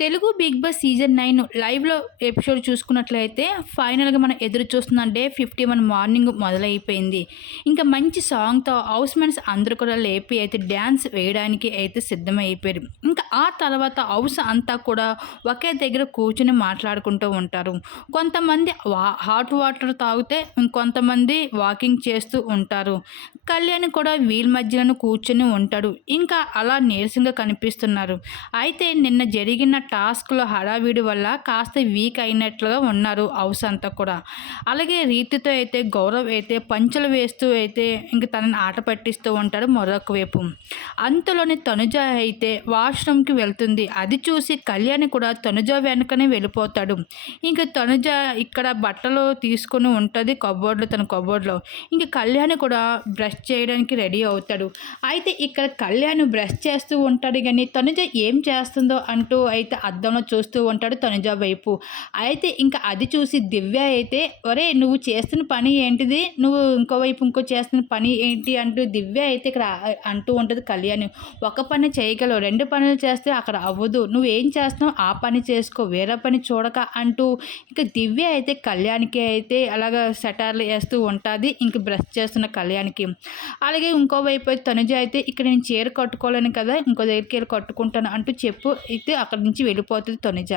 Telugu Bigg Boss season nine లైవ్లో episode చూసుకున్నట్లయితే ఫైనల్గా మనం ఎదురు చూస్తున్న డే ఫిఫ్టీ వన్ మార్నింగ్ మొదలైపోయింది. ఇంకా మంచి సాంగ్తో హౌస్ మెన్స్ అందరూ కూడా లేపి అయితే డ్యాన్స్ వేయడానికి అయితే సిద్ధమైపోయారు. ఇంకా ఆ తర్వాత హౌస్ అంతా కూడా ఒకే దగ్గర కూర్చుని మాట్లాడుకుంటూ ఉంటారు. కొంతమంది వా హాట్ వాటర్ తాగితే ఇంకొంతమంది వాకింగ్ చేస్తూ ఉంటారు. కళ్యాణ్ కూడా వీళ్ళ మధ్యలో కూర్చొని ఉంటాడు. ఇంకా అలా నీరసంగా కనిపిస్తున్నారు. అయితే నిన్న జరిగిన టాస్క్లో హడావిడి వల్ల కాస్త వీక్ అయినట్లుగా ఉన్నారు హౌస్ అంతా కూడా. అలాగే రీతితో అయితే గౌరవ్ అయితే పంచలు వేస్తూ అయితే ఇంక తనని ఆట పట్టిస్తూ ఉంటాడు మరొక వైపు. అంతలోని తనుజ అయితే వాష్రూమ్కి వెళ్తుంది. అది చూసి కళ్యాణ్ కూడా తనుజ వెనుకనే వెళ్ళిపోతాడు. ఇంక తనుజ ఇక్కడ బట్టలు తీసుకొని ఉంటుంది కబోర్డ్లో తన కబోర్డ్లో. ఇంక కళ్యాణ్ కూడా బ్రష్ చేయడానికి రెడీ అవుతాడు. అయితే ఇక్కడ కళ్యాణ్ బ్రష్ చేస్తూ ఉంటాడు కానీ తనుజ ఏం చేస్తుందో అంటూ అయితే అద్దంలో చూస్తూ ఉంటాడు తనుజ వైపు. అయితే ఇంకా అది చూసి దివ్య అయితే ఒరే నువ్వు చేస్తున్న పని ఏంటిది? నువ్వు ఇంకోవైపు ఇంకో చేస్తున్న పని ఏంటి? అంటూ దివ్య అయితే ఇక్కడ అంటూ ఉంటుంది కళ్యాణ్. ఒక పని చేయగలవు రెండు పనులు చేస్తే అక్కడ అవ్వదు. నువ్వు ఏం చేస్తున్నావు? ఆ పని చేసుకో వేరే పని చూడక అంటూ ఇంకా దివ్య అయితే కళ్యాణ్కి అయితే అలాగ సెటార్లు వేస్తూ ఉంటుంది ఇంక బ్రష్ చేస్తున్న కళ్యాణ్కి. అలాగే ఇంకోవైపు అయితే తనుజ అయితే ఇక్కడ నేను చీర కట్టుకోలేను కదా ఇంకో దగ్గరికి వెళ్ళి కట్టుకుంటాను అంటూ చెప్పు అయితే అక్కడి నుంచి వెళ్ళిపోతుంది తొనిజ.